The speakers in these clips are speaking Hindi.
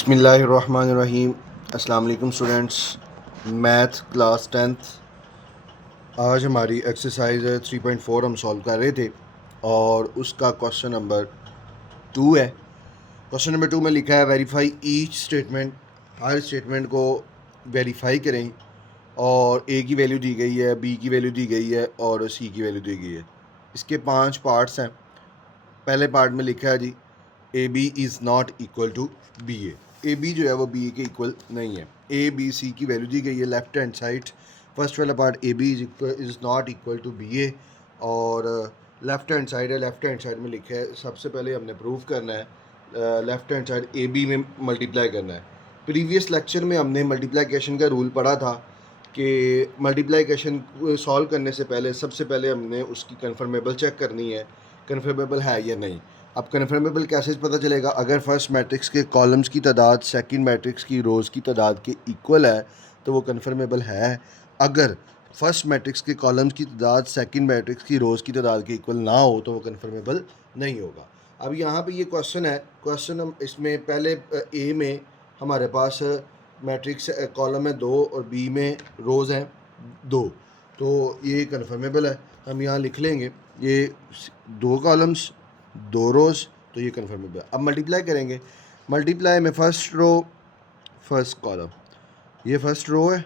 बिस्मिल्लाहिर्रहमानिर्रहीम। अस्सलाम वालेकुम स्टूडेंट्स। Math class 10th। आज हमारी एक्सरसाइज 3.4 हम सॉल्व कर रहे थे और उसका क्वेश्चन नंबर 2 है। क्वेश्चन नंबर 2 में लिखा है वेरीफाई ईच स्टेटमेंट। हर स्टेटमेंट को वेरीफाई करें और ए की वैल्यू दी गई है, बी की वैल्यू दी गई है और सी की वैल्यू दी गई है। इसके 5 पार्ट्स हैं। पहले पार्ट में लिखा है जी A B is not equal to B A B जो है वो बी के इक्वल नहीं है। ए बी सी की वैल्यू दी गई है लेफ्ट हैंड साइड। फर्स्ट वाला part A B is not equal to B A और लेफ्ट हैंड साइड है। लेफ्ट हैंड साइड में लिखा है सबसे पहले हमने प्रूव करना है left hand side A B में मल्टीप्लाई करना है। प्रीवियस लेक्चर में हमने मल्टीप्लिकेशन का रूल पढ़ा था कि मल्टीप्लिकेशन सॉल्व करने से पहले सबसे पहले हमने उसकी कन्फर्मेबल चेक करनी है, कन्फर्मेबल है या नहीं। अब कन्फर्मेबल कैसे पता चलेगा? अगर फर्स्ट मैट्रिक्स के कॉलम्स की तादाद सेकंड मैट्रिक्स की रोज़ की तादाद के इक्वल है तो वो कन्फर्मेबल है। अगर फर्स्ट मैट्रिक्स के कॉलम्स की तादाद सेकंड मैट्रिक्स की रोज़ की तादाद के इक्वल ना हो तो वो कन्फर्मेबल नहीं होगा। अब यहाँ पे ये क्वेश्चन है। क्वेश्चन हम इसमें पहले ए में हमारे पास मैट्रिक्स कॉलम है 2 और बी में रोज़ हैं 2, तो ये कन्फर्मेबल है। हम यहाँ लिख लेंगे ये 2 कॉलम्स 2 रोज़, तो ये कन्फर्मेबल है। अब मल्टीप्लाई करेंगे। मल्टीप्लाई में फर्स्ट रो फर्स्ट कॉलम, ये फर्स्ट रो है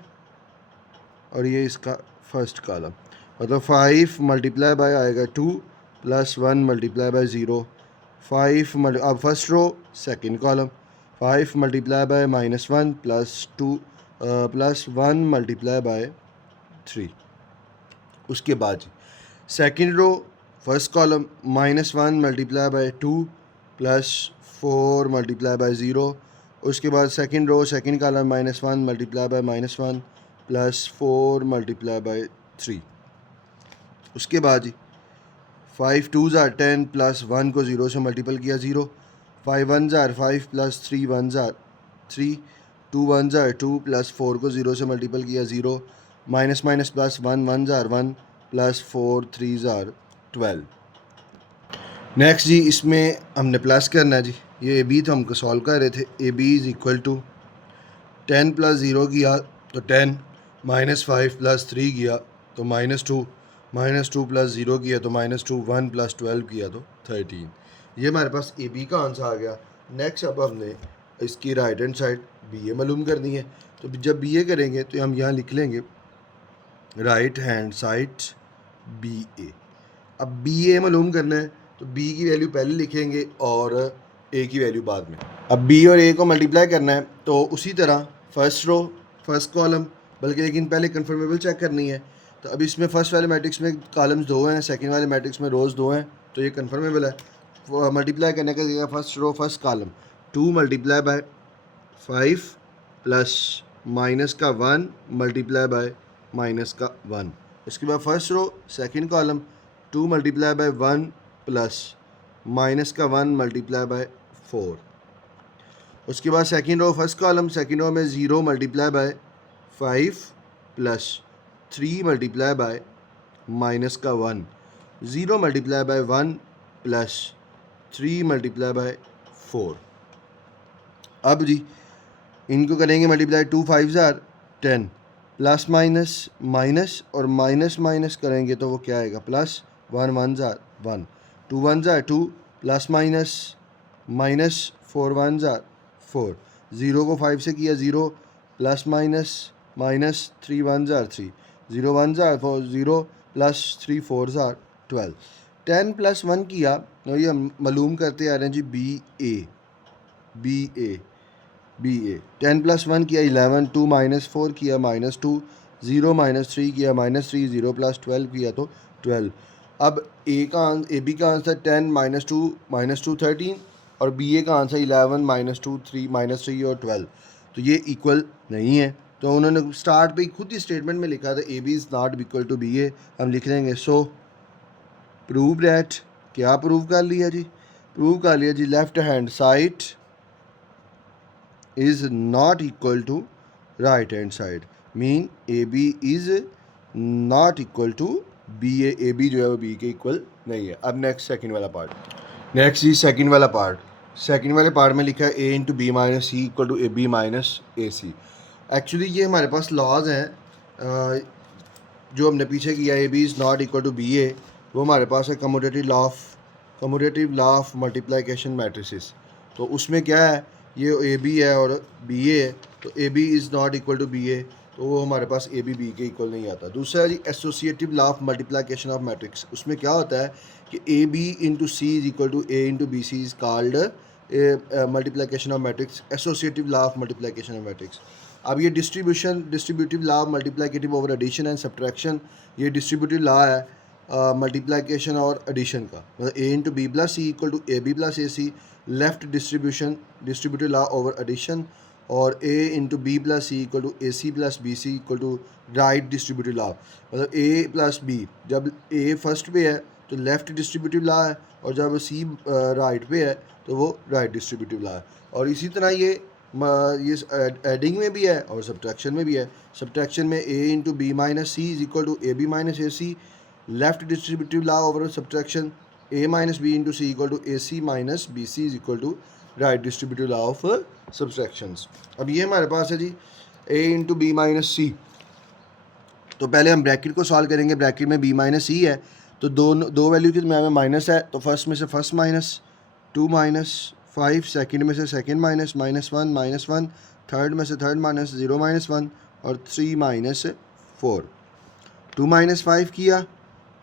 और ये इसका फर्स्ट कॉलम, मतलब 5 मल्टीप्लाई बाय आएगा 2 प्लस 1 मल्टीप्लाई बाय 0। 5 अब first row second column 5 multiply by -1 plus 2 plus 1 multiply by 3। उसके बाद second row first column -1 multiply by 2 plus 4 multiply by 0। उसके बाद second row second column -1 multiply by -1 plus 4 multiply by 3। उसके बाद 5 2s are 10 प्लस 1 को 0 से मल्टीपल किया 0। 5 1s are 5 plus 3 1s are 3। 2 1s are 2 plus 4 को 0 से मल्टीपल किया 0। Minus minus plus 1 1s are 1 plus 4 3s are 12। Next जी इसमें हमने प्लस करना है जी। ये ए बी तो हमको सॉल्व कर रहे थे। A B is equal to 10 plus 0 किया तो 10, -5 प्लस 3 किया तो -2, -2 प्लस 0 किया तो -2, 1 प्लस 12 किया तो 13। ये हमारे पास ए बी का आंसर आ गया। नेक्स्ट अब हमने इसकी राइट हैंड साइड बी ए मालूम करनी है। तो जब बी ए करेंगे तो हम यहाँ लिख लेंगे राइट हैंड साइड बी ए। अब बी ए मालूम करना है तो बी की वैल्यू पहले लिखेंगे और ए की वैल्यू बाद में। अब बी और ए को मल्टीप्लाई करना है तो उसी तरह फर्स्ट रो फर्स्ट कॉलम, बल्कि लेकिन पहले कन्फर्मेबल चेक करनी है। तो अब इसमें फर्स्ट वाले मैट्रिक्स में कॉलम्स 2 हैं, सेकंड वाले मैट्रिक्स में रोज़ 2 हैं, तो ये कन्फर्मेबल है। मल्टीप्लाई करने का तरीका first row first column 2 multiply by 5 plus minus का 1 मल्टीप्लाई बाय माइनस का 1। इसके बाद first row second column 2 multiply by 1 plus minus का 1 मल्टीप्लाई बाय 4। उसके बाद second row first column second row में 0 multiply by 5 plus 3 multiply by minus का 1, 0 multiply by 1 plus 3 multiply by 4। अब जी इनको करेंगे multiply 2 5s are 10 plus minus minus और माइनस माइनस करेंगे तो वो क्या आएगा plus 1 1s are 1, 2 1s are 2 plus minus minus 4 1s are 4। 0 को 5 से किया 0 plus minus minus 3 1s are 3, 0 1s are 4 0 plus 3 4s are 12। 10 plus 1 किया तो ये हम मालूम करते आ रहे हैं जी B A B A B A. 10 plus 1 किया 11, 2 माइनस 4 किया -2, 0 -3 किया -3, 0 प्लस 12 किया तो 12। अब ए बी का आंसर 10 -2 13 और बी ए का आंसर 11 -2 3 और 12, तो ये इक्वल नहीं है। तो उन्होंने स्टार्ट पे खुद ही स्टेटमेंट में लिखा था A B is not equal to B A. हम लिख लेंगे सो प्रूव डैट। क्या प्रूव कर लिया जी? प्रूव कर लिया जी left hand side is not equal to right hand side, mean AB is not equal to BA। AB जो है वो B के इक्वल नहीं है। अब नेक्स्ट सेकंड वाला पार्ट। नेक्स्ट जी सेकंड वाला पार्ट सेकंड वाले पार्ट में लिखा है A into B minus C equal to A B minus A C. Actually ये हमारे पास लॉज हैं जो हमने पीछे किया A B is not equal to B A, वो हमारे पास है commutative law of multiplication matrices. तो उसमें क्या है, ये ए बी है और बी ए है, तो A B is not equal to B A, तो वो हमारे पास ए बी के इक्वल नहीं आता। दूसरा है जी associative law of multiplication of matrix. उसमें क्या होता है कि A B into C is equal to A into B C is called multiplication of matrix, associative law of multiplication of matrix. अब ये distributive law of multiplicative over addition and subtraction, ये डिस्ट्रीब्यूटिव लॉ है मल्टीप्लिकेशन और एडिशन का, मतलब A into B plus C equal to A B plus A C, left distributive law over addition, और A into B plus C equal to A C plus B C equal to right distributive law. मतलब ए प्लस बी, जब ए फर्स्ट पे है तो लेफ़्ट डिस्ट्रीब्यूटिव लॉ है, और जब सी राइट पे है तो वो राइट डिस्ट्रीब्यूटिव लॉ है। और इसी तरह ये एडिंग में भी है और सब्ट्रैक्शन में भी है। सब्ट्रैक्शन में A into B minus C is equal to A B minus A C, left distributive law over subtraction A minus B into C equal to A C minus B C is equal to right distributive law of subtractions. अब ये हमारे पास है जी A into B minus C. तो पहले हम ब्रैकेट को सॉल्व करेंगे। ब्रैकेट में बी माइनस सी है, तो दो वैल्यू की में माइनस है, तो फर्स्ट में से फर्स्ट माइनस, 2 माइनस 5, सेकंड में से सेकंड माइनस माइनस 1, थर्ड में से थर्ड माइनस 0 माइनस 1, और 3 माइनस 4। 2 माइनस 5 किया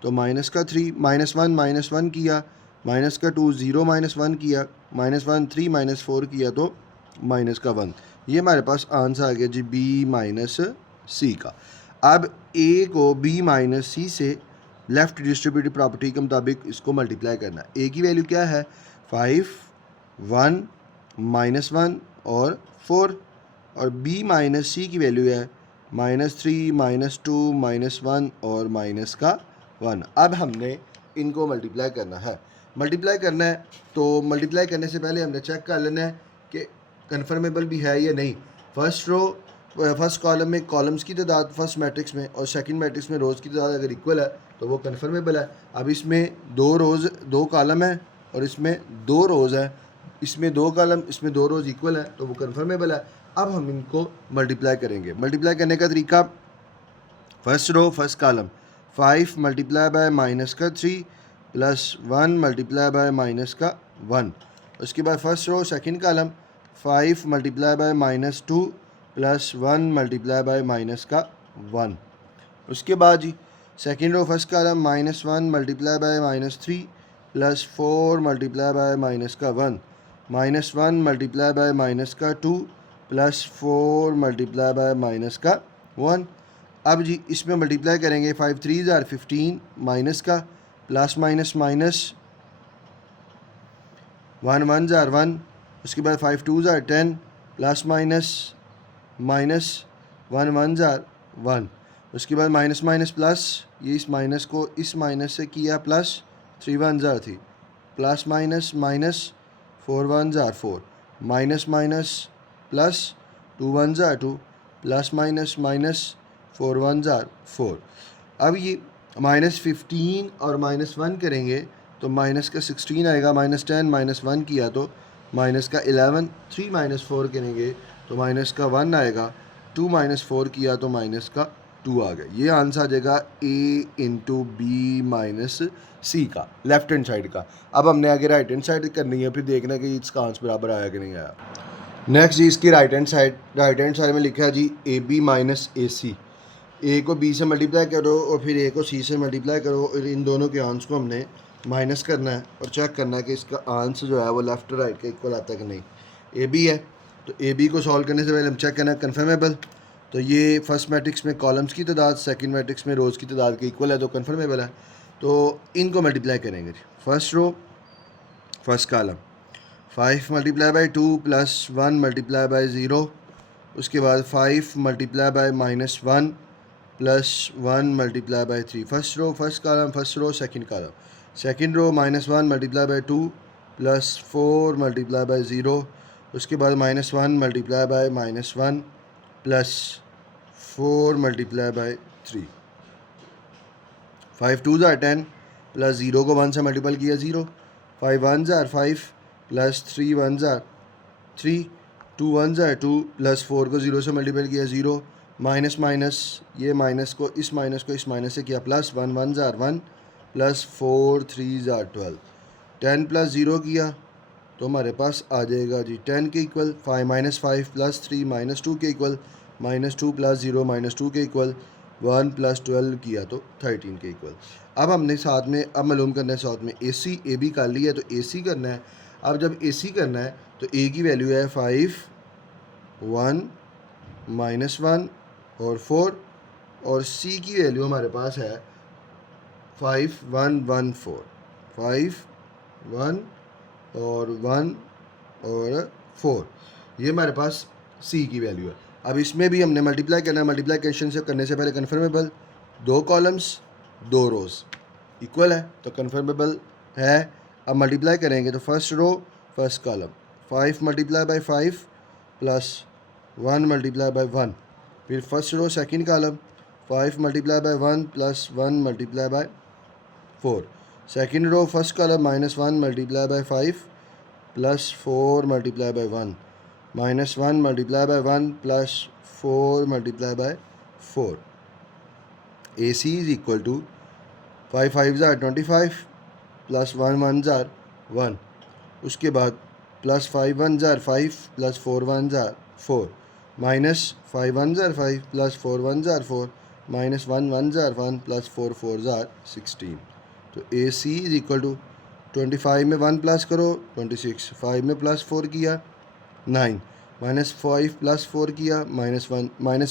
तो माइनस का 3, माइनस 1 किया, माइनस का 2, 0 माइनस 1 किया, माइनस 1 3 माइनस 4 किया तो माइनस का 1। ये हमारे पास आंसर आ गया जी बी माइनस सी का। अब ए को बी माइनस सी से लेफ़्ट डिस्ट्रीब्यूटिव प्रॉपर्टी के मुताबिक इसको मल्टीप्लाई करना है। ए की वैल्यू क्या है, 5, 1, -1 और 4, और बी माइनस सी की वैल्यू है -3, -2, -1 और माइनस का 1। अब हमने इनको मल्टीप्लाई करना है। तो मल्टीप्लाई करने से पहले हमने चेक कर लेना है कि कन्फर्मेबल भी है या नहीं। फर्स्ट कॉलम में कॉलम्स की तादाद फर्स्ट मैट्रिक्स में और सेकंड मैट्रिक्स में रोज़ की तादाद अगर इक्वल है तो वो कन्फर्मेबल है। अब इसमें 2 कॉलम है और इसमें 2 रोज़ है, इसमें 2 कॉलम इसमें 2 रोज़ इक्वल है, तो वो कन्फर्मेबल है। अब हम इनको मल्टीप्लाई करेंगे। मल्टीप्लाई करने का तरीका, first row first column 5 multiply by minus का 3 प्लस 1 मल्टीप्लाई बाय माइनस का 1। उसके बाद first row second column 5 multiply by -2 plus 1 multiply by minus का 1। उसके बाद जी second row first column -1 multiply by -3 plus 4 multiply by minus का 1, -1 मल्टीप्लाई बाय माइनस का 2 प्लस 4 मल्टीप्लाई बाय माइनस का 1। अब जी इसमें मल्टीप्लाई करेंगे, 5 3 ज़ार 15 माइनस का प्लस माइनस माइनस 1 1 ज़ार 1, उसके बाद 5 2 ज़ार 10 प्लस माइनस माइनस 1 1 ज़ार 1, उसके बाद माइनस माइनस प्लस, ये इस माइनस को इस माइनस से किया plus, 3 1 are 3 plus minus minus 4 1 tsar 4, minus minus plus 2 1 are 2 plus minus minus 4 1 ज़ार 4। अब ये -15 और -1 करेंगे तो माइनस का 16 आएगा, -10 -1 किया तो माइनस का 11, 3 -4 करेंगे तो माइनस का 1 आएगा, 2 -4 किया तो माइनस का 2 आ गया। ये आंसर आ जाएगा ए इंटू बी माइनस सी का, लेफ्ट हैंड साइड का। अब हमने आगे राइट हैंड साइड करनी है, फिर देखना कि इसका आंसर बराबर आया कि नहीं आया। नेक्स्ट जी इसकी राइट हैंड साइड में लिखा है जी ए बी माइनस ए सी। ए को बी से मल्टीप्लाई करो और फिर ए को सी से मल्टीप्लाई करो, और इन दोनों के आंसर को हमने माइनस करना है और चेक करना है कि इसका आंसर जो है वो लेफ्ट राइट के इक्वल आता है कि नहीं। ए बी है तो ए बी को सॉल्व करने से पहले हम चेक करना है कन्फर्मेबल। तो ये फर्स्ट मैट्रिक्स में कॉलम्स की तादाद सेकंड मैट्रिक्स में रोज़ की तादाद के इक्वल है, तो कन्फर्मेबल है। तो इनको मल्टीप्लाई करेंगे। First row first column 5 multiply by 2 plus 1 multiply by 0, उसके बाद 5 multiply by -1 plus 1 multiply by 3। First row first column first row second column, second row -1 multiply by 2 plus 4 multiply by 0, उसके बाद -1 multiply by -1 plus 4 multiply by 3। 5 2 tsar 10 plus 0 को 1 से मल्टीपल किया 0, 5 1 ज़ार 5 प्लस 3 1 ज़ार 3, 2 1 ज़ार 2, प्लस 4 को 0 से मल्टीप्लाई किया 0, माइनस माइनस ये माइनस को इस माइनस से किया plus, 1 1 tsar 1, plus 4 3 are 12, 10 plus 0 किया तो हमारे पास आ जाएगा जी 10 के इक्वल, 5 माइनस 5 प्लस 3 माइनस 2 के इक्वल, माइनस 2 प्लस 0 माइनस 2 के इक्वल, 1 प्लस 12 किया तो 13 के इक्वल। अब हमने साथ में अब मालूम करना है साथ में ए सी ए बी कर लिया तो ए सी करना है। अब जब ए सी करना है तो ए की वैल्यू है 5 1 माइनस 1 और 4, और सी की वैल्यू हमारे पास है 5 1 1 4, 5 1 और 1 और 4, ये हमारे पास सी की वैल्यू है। अब इसमें भी हमने मल्टीप्लाई करना है। मल्टीप्लिकेशन से करने से पहले कन्फर्मेबल, 2 कॉलम्स 2 रोज़ इक्वल है तो कन्फर्मेबल है। अब मल्टीप्लाई करेंगे तो first row first column, 5 multiply by 5 plus 1 multiply by 1, फिर first row second column, 5 multiply by 1 plus 1 multiply by 4, second row first column minus 1 multiply by 5 plus 4 multiply by 1, minus 1 multiply by 1 plus 4 multiply by 4, A C is equal to 5 5 ज़ार 25 प्लस 1 1 ज़ार 1, उसके बाद प्लस 5 1 ज़ार 5 प्लस 4 1 ज़ार 4, माइनस 5 1 ज़ार 5 प्लस 4 1 ज़ार 4, माइनस 1 1 ज़ार 1 प्लस 4 4 ज़ार 16। तो ए सी इज़ इक्वल टू 25 में 1 प्लस करो 26, 5 में प्लस 4 किया 9, माइनस 5 प्लस 4 किया माइनस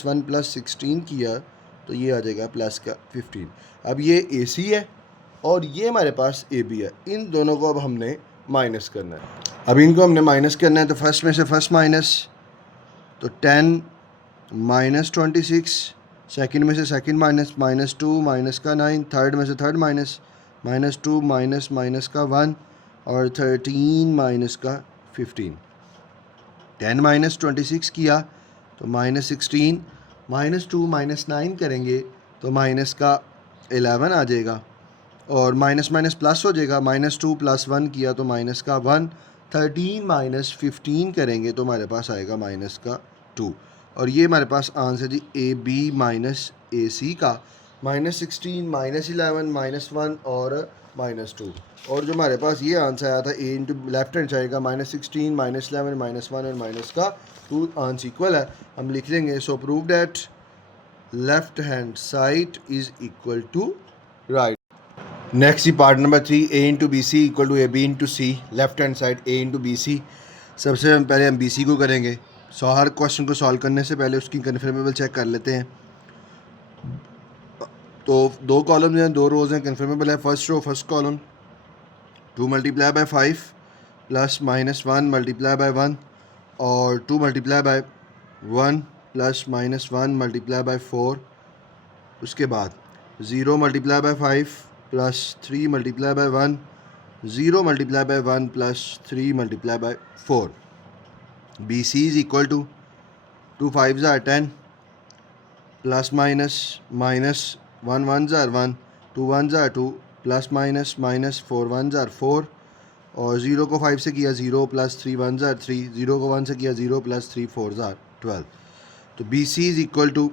1 प्लस 16 किया तो ये आ जाएगा प्लस का 15। अब ये ए सी है और ये हमारे पास ए बी है, इन दोनों को अब हमने माइनस करना है। अब इनको हमने माइनस करना है तो फर्स्ट में से फर्स्ट माइनस, तो 10 माइनस 26, सेकंड में से सेकंड माइनस, माइनस 2 माइनस का 9, थर्ड में से third minus, minus 2 minus minus का 1 और 13 माइनस का 15। 10 माइनस 26 किया तो माइनस 16, माइनस 2 माइनस 9 करेंगे तो माइनस का 11 आ जाएगा और माइनस माइनस प्लस हो जाएगा, माइनस 2 प्लस 1 किया तो माइनस का 1, 13 माइनस 15 करेंगे तो हमारे पास आएगा माइनस का 2, और ये हमारे पास आंसर जी A B minus A C का, माइनस 16 माइनस 11 माइनस 1 और माइनस 2, और जो हमारे पास ये आंसर आया था ए इंटू लेफ्ट हैंड साइड का माइनस 16 माइनस 11 माइनस 1 और माइनस का 2 आंसर इक्वल है। हम लिख लेंगे so prove that left hand side is equal to right. Next ही part number 3, A into B C equal to A B into C, left hand side A into B C. सबसे पहले हम बी सी को करेंगे। हर क्वेश्चन को सॉल्व करने से पहले उसकी कन्फर्मेबल चेक कर लेते हैं। तो 2 कॉलम हैं 2 रोज़ हैं, कन्फर्मेबल है। First row first column 2 multiply by 5 plus minus 1 multiply by 1 और 2 multiply by 1 plus minus 1 multiply by 4, उसके बाद 0 multiply by 5 plus 3 multiply by 1, 0 multiply by 1 plus 3 multiply by 4। B C is equal to 2 5 tsar 10 plus minus minus 1 1 tsar 1, 2 1 are 2 plus minus minus 4 1 ज़ार 4, और 0 को 5 से किया 0 प्लस 3 1 ज़ार 3, 0 को 1 से किया 0 प्लस 3 4 ज़ार 12। तो B C is equal to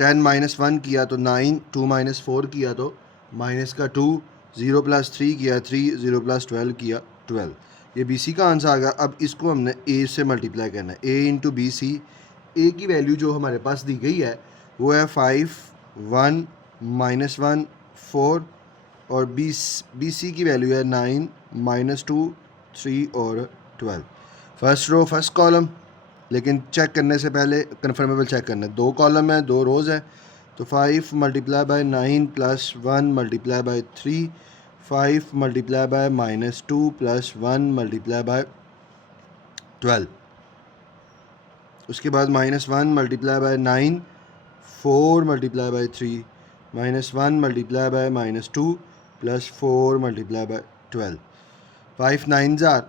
10 minus 1 किया तो 9, 2 माइनस 4 किया तो माइनस का 2, 0 प्लस 3 किया 3, 0 प्लस 12 किया 12। ये बी सी का आंसर आ गया। अब इसको हमने ए से मल्टीप्लाई करना है, ए इंटू बी सी। ए की वैल्यू जो हमारे पास दी गई है वो है 5 1 माइनस 1 4, और बी सी की वैल्यू है 9 माइनस 2 3 और 12। फर्स्ट रो फर्स्ट कॉलम, लेकिन चेक करने से पहले कन्फर्मेबल चेक करना है। 2 कॉलम है 2 रोज़ है, तो 5 multiply by 9 plus 1 multiply by 3, 5 multiply by minus 2 plus 1 multiply by 12, उसके बाद minus 1 multiply by 9, 4 multiply by 3, minus 1 multiply by minus 2 plus 4 multiply by 12, 5 9 are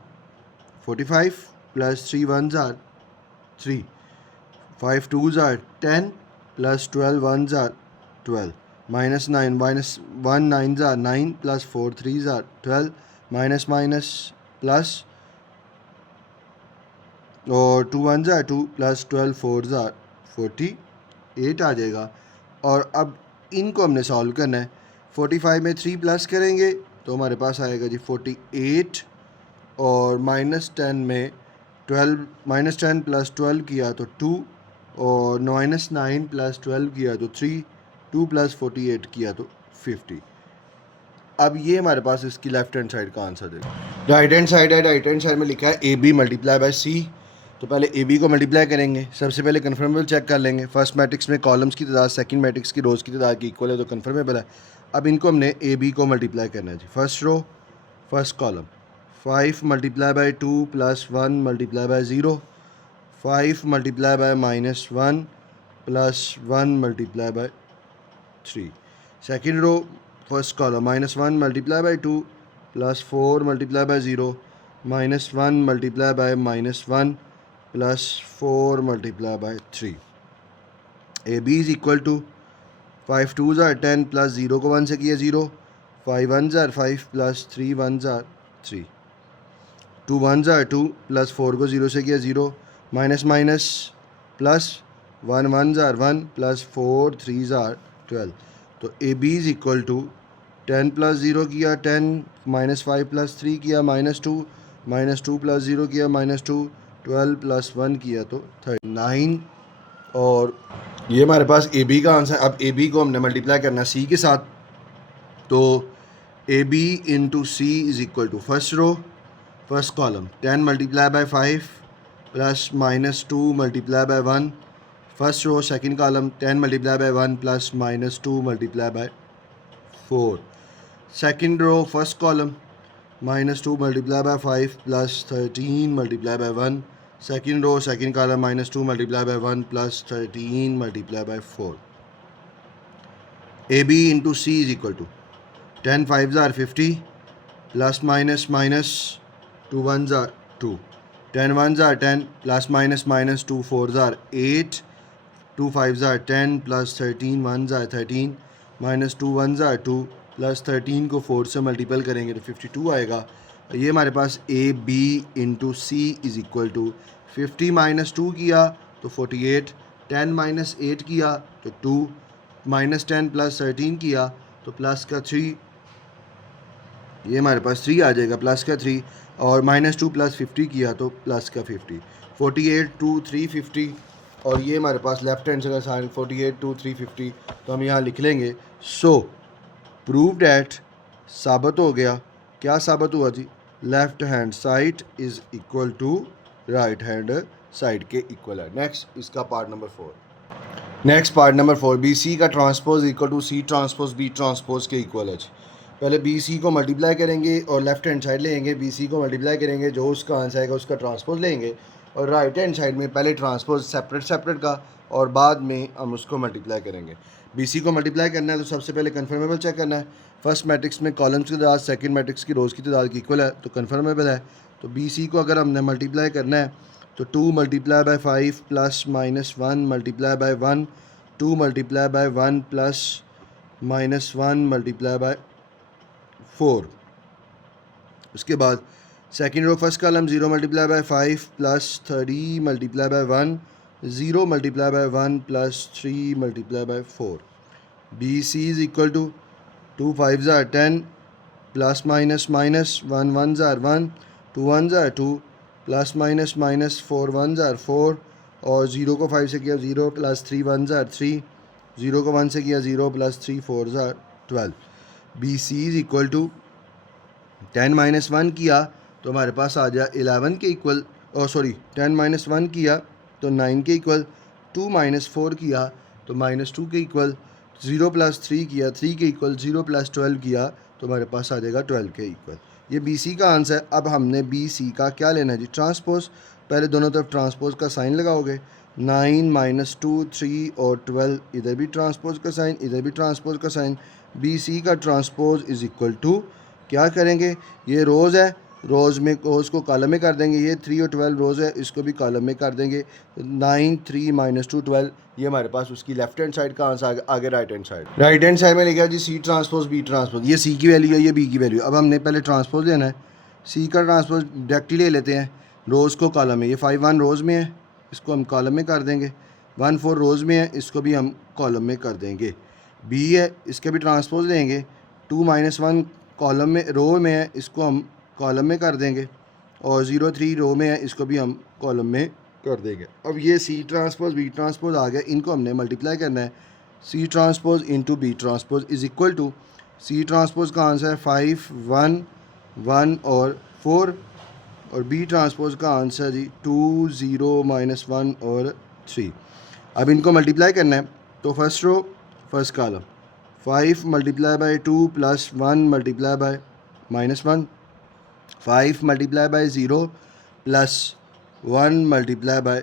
45 plus 3 1 are 3, 5 2 tsar 10 plus 12 1 are 12, minus 9 minus 1 9 are 9 plus 4 3 are 12, minus minus plus और 2 1 ज़ा 2 प्लस 12 4 ज़ा 48 आ जाएगा। और अब इनको हमने सॉल्व करना है। 45 में 3 प्लस करेंगे तो हमारे पास आएगा जी 48 और -10 में 12 -10 प्लस 12 किया तो 2 और -9 प्लस 12 किया तो 3 2 प्लस 48 किया तो 50। अब ये हमारे पास इसकी लेफ्ट हैंड साइड का आंसर देगा। राइट हैंड साइड है, राइट हैंड साइड में लिखा है AB मल्टीप्लाई बाय C। तो पहले AB को मल्टीप्लाई करेंगे। सबसे पहले कन्फर्मेबल चेक कर लेंगे। फर्स्ट मैट्रिक्स में कॉलम्स की तादाद सेकंड मैट्रिक्स की रोज़ की तादाद की इक्वल है तो कन्फर्मेबल है। अब इनको हमने AB को मल्टीप्लाई करना है जी। First row first column 5 multiply by 2 plus 1 multiply by 0, 5 multiply by -1 plus 1 multiply by 3। Second row first column -1 multiply by 2 plus 4 multiply by 0, -1 multiply by -1 plus 4 multiply by 3। AB is equal to 5 2 tsar 10 plus 0 को 1 से किया 0, 5 1 ज़ार 5 प्लस 3 1 ज़ार 3, 2 1 ज़ार 2 प्लस 4 को 0 से किया 0, minus minus plus 1 1 tsar 1 plus 4 3 are 12। तो AB is equal to 10 plus 0 किया 10, -5 प्लस 3 किया -2, -2 प्लस 0 किया -2, 12 प्लस 1 किया तो 39। और ये हमारे पास AB का आंसर। अब AB को हमने मल्टीप्लाई करना है C के साथ। तो AB into C is equal to first row first column 10 multiply by 5 plus -2 multiply by 1, first row second column 10 multiply by 1 plus -2 multiply by 4, second row first column -2 multiply by 5 plus 13 multiply by 1, second row second column -2 multiply by 1 plus 13 multiply by 4। AB into C is equal to 10 5 tsar 50 plus minus minus 2 1 are 2, 10 1 tsar 10 plus minus minus 2 4 tsar 8, 2 5 tsar 10 plus 13 1 tsar 13, minus 2 1 are 2 plus 13 को 4 से मल्टीपल करेंगे तो 52 आएगा। ये हमारे पास AB into C is equal to 50 minus 2 किया तो 48, 10 माइनस 8 किया तो 2, -10 प्लस 13 किया तो प्लस का 3, ये हमारे पास 3 आ जाएगा प्लस का 3, और -2 प्लस 50 किया तो प्लस का 50, 48 2 350। और ये हमारे पास लेफ्ट हैंड का साइन 48 2 350। तो हम यहाँ लिख लेंगे सो प्रूव डैट, साबित हो गया। क्या साबित हुआ जी? Left hand side is equal to right hand side के इक्वल है। नेक्स्ट इसका part number 4। Next part number 4, BC का transpose equal to C transpose B transpose के इक्वल है। पहले BC को मल्टीप्लाई करेंगे और लेफ्ट हैंड साइड लेंगे, BC को मल्टीप्लाई करेंगे, जो उसका आंसर आएगा उसका ट्रांसपोज लेंगे, और राइट हैंड साइड में पहले ट्रांसपोज सेपरेट का और बाद में हम उसको मल्टीप्लाई करेंगे। BC को मल्टीप्लाई करना है तो सबसे पहले कन्फर्मेबल चेक करना है। फर्स्ट मैट्रिक्स में कॉलम्स की तादाद सेकंड मैट्रिक्स की रोज़ की तादाद की इक्वल है तो कन्फर्मेबल है। तो BC को अगर हमने मल्टीप्लाई करना है तो 2 multiply by 5 plus -1 multiply by 1, 2 multiply by 1 plus -1 multiply by 4। उसके बाद second row first column 0 multiply by 5 plus 3 multiply by 1, 0 multiply by 1 plus 3 multiply by 4। BC is equal to 2 5 tsar 10 plus minus minus 1 1 tsar 1, 2 1 are 2 plus minus minus 4 1 ज़ार 4, और 0 को 5 से किया 0 प्लस 3 1 ज़ार 3, 0 को 1 से किया 0 plus 3 4 are 12। BC is equal to 10 minus 1 किया तो हमारे पास आ जाए 11 के इक्वल, और सॉरी 10 माइनस 1 किया तो 9 के इक्वल, 2 माइनस 4 किया तो -2 के इक्वल, 0 प्लस 3 किया 3 के इक्वल, 0 प्लस 12 किया तो हमारे पास आ जाएगा 12 के इक्वल। ये BC का आंसर। अब हमने BC का क्या लेना है जी? ट्रांसपोज। पहले दोनों तरफ ट्रांसपोज का साइन लगाओगे, 9 -2 3 और 12, इधर भी ट्रांसपोज का साइन इधर भी ट्रांसपोज का साइन। BC का ट्रांसपोज इज इक्वल टू क्या करेंगे? ये रोज़ है, रोज़ में रोज़ को कॉलम में कर देंगे, ये 3 और 12 रोज़ है, इसको भी कॉलम में कर देंगे। 9 3 -2 12, ये हमारे पास उसकी लेफ्ट हैंड साइड का आंसर। आगे right hand side, right hand side में लिखा है जी C ट्रांसपोज B ट्रांसपोज। ये C की वैल्यू है, ये B की वैल्यू। अब हमने पहले ट्रांसपोज लेना है। सी का ट्रांसपोज डायरेक्टली ले लेते हैं, रोज़ को कॉलम में, ये 5 1 रोज़ में है, इसको हम कॉलम में कर देंगे, 1 4 रोज़ में है, इसको भी हम कॉलम में कर देंगे। बी है, इसके भी ट्रांसपोज लेंगे, 2 -1 कॉलम में रो में है, इसको हम कॉलम में कर देंगे, और 0 3 रो में है, इसको भी हम कॉलम में कर देंगे। अब ये सी ट्रांसपोज बी ट्रांसपोज आ गया, इनको हमने मल्टीप्लाई करना है। C transpose into B transpose is equal to, C transpose का आंसर है 5 1 1 और 4, और बी ट्रांसपोज का आंसर जी 2 0 -1 और 3। अब इनको मल्टीप्लाई करना है, तो first row first column, 5 multiply by 2 plus 1 multiply by -1, 5 multiply by 0 plus 1 multiply by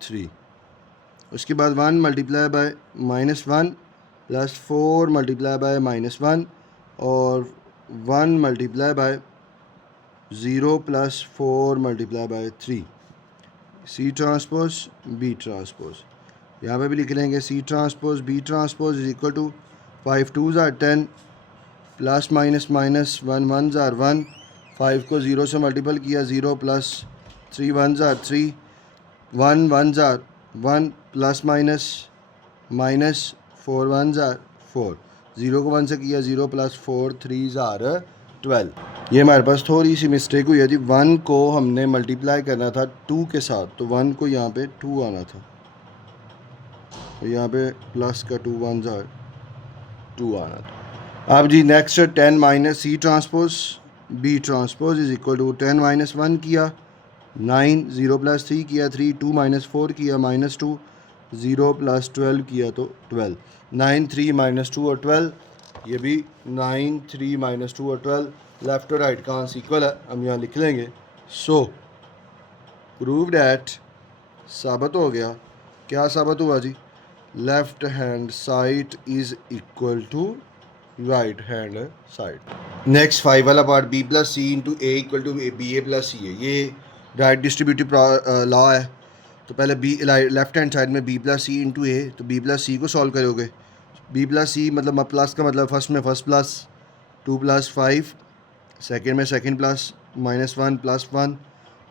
3, उसके बाद 1 multiply by -1 plus 4 multiply by -1 और 1 multiply by 0 plus 4 multiply by 3। C transpose B transpose यहाँ पे भी लिख लेंगे, C transpose B transpose is equal to 5 2s are 10 plus minus minus 1 1s are 1, 5 को 0 से मल्टीपल किया 0 plus 3 1s are 3, 1 1s are 1 plus minus minus 4 1s are 4, 0 को 1 से किया 0 प्लस 4 3s are 12। ये हमारे पास थोड़ी सी मिस्टेक हुई है जी, 1 को हमने मल्टीप्लाई करना था 2 के साथ, तो 1 को यहाँ पे 2 आना था, तो यहाँ पे प्लस का 2 1s are 2 आना था। अब जी next 10 minus C transpose B transpose is equal to 10 -1 किया 9, 0 प्लस 3 किया 3, 2 -4 किया -2, 0 प्लस 12 किया तो 12, 9 3 -2 और 12, ये भी 9 3 -2 और 12, लेफ्ट और राइट का आंसर इक्वल है, हम यहाँ लिख लेंगे। सो प्रूव डैट, साबित हो गया, क्या साबित हुआ जी, left hand side is equal to right hand side. Next 5 वाला part, B plus C into A equal to B A plus C है, ये राइट डिस्ट्रीब्यूटिव लॉ है। तो पहले बी लेफ्ट हैंड साइड में B plus C into A, तो बी प्लस सी को सॉल्व करोगे, बी प्लस सी मतलब प्लस का मतलब फर्स्ट में फर्स्ट प्लस 2 प्लस 5, सेकेंड में सेकेंड प्लस -1 प्लस 1,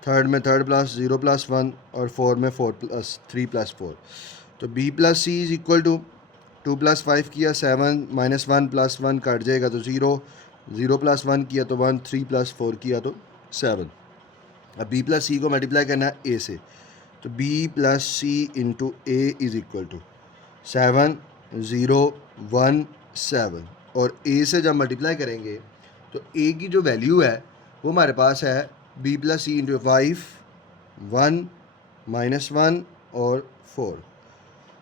थर्ड में थर्ड प्लस 0 प्लस 1 और 4 में 4 प्लस 3 प्लस 4। तो B plus C is equal to 2 plus 5 किया 7, -1 प्लस 1 कट जाएगा तो 0, 0 प्लस 1 किया तो 1, 3 प्लस 4 किया तो 7। अब बी प्लस सी को मल्टीप्लाई करना है ए से, तो B plus C into A is equal to 7 0 1 7, और ए से जब मल्टीप्लाई करेंगे तो ए की जो वैल्यू है वो हमारे पास है बी प्लस सी इंटू 5 1 -1 और 4।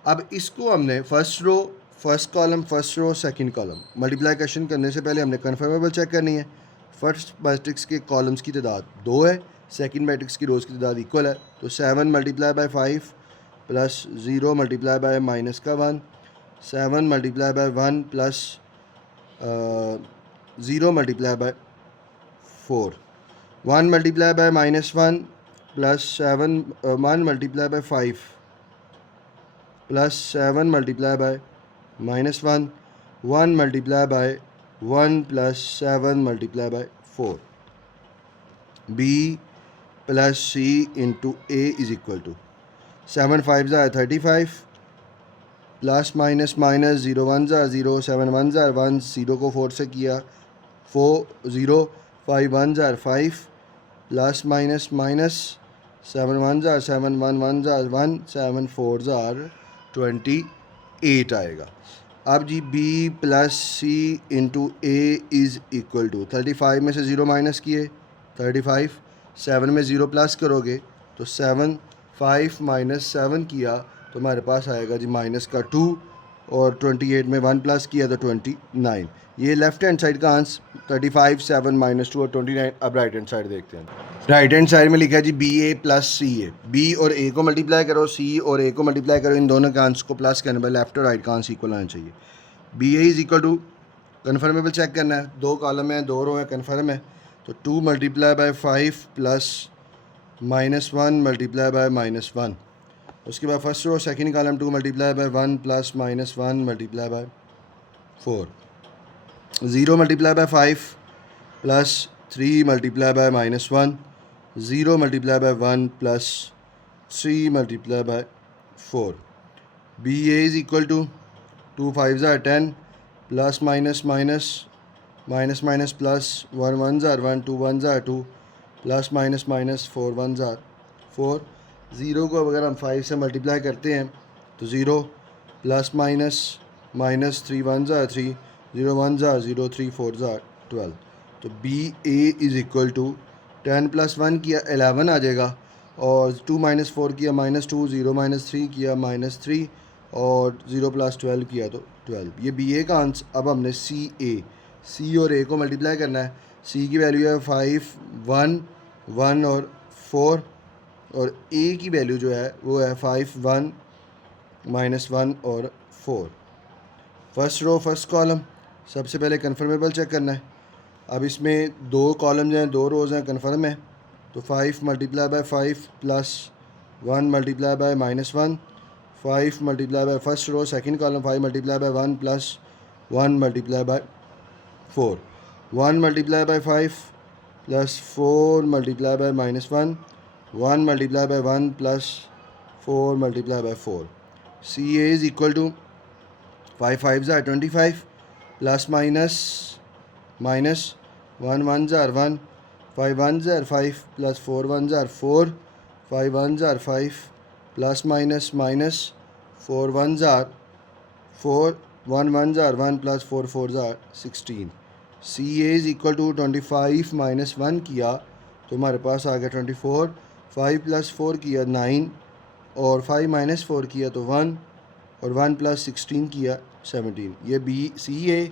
अब इसको हमने first row first column first row second column multiplication करने से पहले हमने कन्फर्मेबल चेक करनी है। फर्स्ट मैट्रिक्स के कॉलम्स की तादाद 2 है, सेकंड मैट्रिक्स की रोज़ की तादाद इक्वल है, तो 7 multiply by 5 plus 0 multiply by minus का 1, 7 multiply by 1 plus 0 multiply by 4, 1 multiply by -1 plus 7 1 multiply by 5 plus 7 multiply by -1, 1 multiply by 1 plus 7 multiply by 4। B plus C into A is equal to 7 5 are 35 plus minus minus 0 1 are 0, 7 1 are 1, 0 को 4 से किया 4 0, 5 1 are 5 plus minus minus 7 1 are 7, 1 1 are 1, 7 4 are 28 आएगा। अब जी b plus C into A is equal to 35 में से 0 माइनस किए 35, 7 में 0 प्लस करोगे तो 7, 5 माइनस 7 किया तो हमारे पास आएगा जी माइनस का 2, और 28 में 1 प्लस किया तो 29। ये लेफ्ट हैंड साइड का आंसर 35 7 -2 और 29। अब राइट हैंड साइड देखते हैं। राइट हैंड साइड में लिखा है जी B A plus C A, B और ए को मल्टीप्लाई करो, सी और ए को मल्टीप्लाई करो, इन दोनों के आंसर को प्लस करने पर लेफ्ट और राइट का आंसर इक्वल आना चाहिए। B A is equal to conformable check करना है, 2 कॉलम है 2 रो है, कन्फर्म है, तो 2 multiply by 5 plus -1 multiply by -1, उसके बाद first row second column 2 multiply by 1 plus -1 multiply by 4, 0 multiply by 5 plus 3 multiplied by -1, 0 multiplied by 1 plus 3 multiplied by 4. BA is equal to 2 5s are 10, plus minus minus, minus minus plus, 1 1s are 1, 2 1s are 2, plus minus minus 4 1s are 4. 0 को अगर हम 5 से मल्टीप्लाई करते हैं तो 0, plus minus minus 3 1s are 3, 0 1s are 0, 3 4s are 12. तो B A is equal to 10 plus 1 किया 11 आ जाएगा, और 2 माइनस 4 किया -2, 0 माइनस 3 किया -3, और 0 प्लस 12 किया तो 12. ये बी ए का आंसर. अब हमने सी और ए को मल्टीप्लाई करना है. सी की वैल्यू है 5 1 1 और 4, और ए की वैल्यू जो है वो है 5 1 -1 और 4. First row first column. सबसे पहले कन्फर्मेबल चेक करना है. अब इसमें 2 कॉलम्स हैं, 2 रोज़ हैं, कन्फर्म है. तो 5 multiply by 5 plus 1 multiply by -1, 5 multiply by first row second column, 5 multiply by 1 plus 1 multiply by 4, 1 multiply by 5 plus 4 multiply by -1, 1 multiply by 1 plus 4 multiply by 4. C A is equal to 5 5s are 25, plus minus minus 1 1s are 1, 5 1s are 5, plus 4 1s are 4, 5 1s are 5, plus minus minus 4 1s are 4, 1 1s are 1, plus 4 4s are 16. C A is equal to 25 minus 1 किया तो हमारे पास आ गया 24, 5 प्लस 4 किया 9, और 5 माइनस 4 किया तो 1, और 1 प्लस 16 किया 17. ये बी सी ए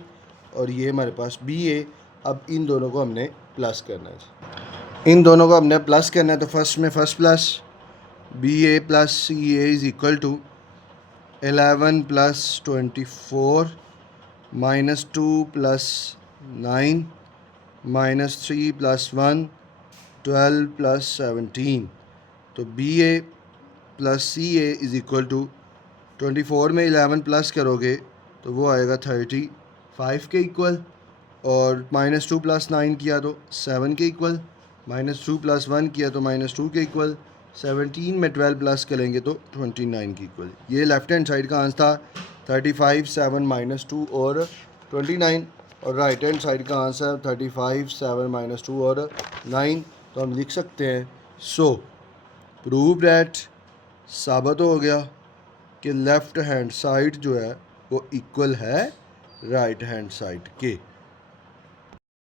और ये हमारे पास बी ए. अब इन दोनों को हमने प्लस करना है. इन दोनों को हमने प्लस करना है. तो फर्स्ट में first plus B A plus C A is equal to 11 plus 24 minus 2 plus 9 minus 3 plus 1 12 plus 17. तो B A plus C A is equal to 24 में 11 प्लस करोगे तो वो आएगा 35 के इक्वल, और -2 प्लस 9 किया तो 7 के इक्वल, -2 प्लस 1 किया तो -2 के इक्वल, 17 में 12 प्लस करेंगे तो 29 के इक्वल. ये लेफ्ट हैंड साइड का आंसर था 35 7 -2 और 29, और राइट हैंड साइड का आंसर 35 7 -2 और 9. तो हम लिख सकते हैं प्रूव दैट, साबित हो गया कि लेफ़्ट हैंड साइड जो है वो इक्वल है राइट हैंड साइड के.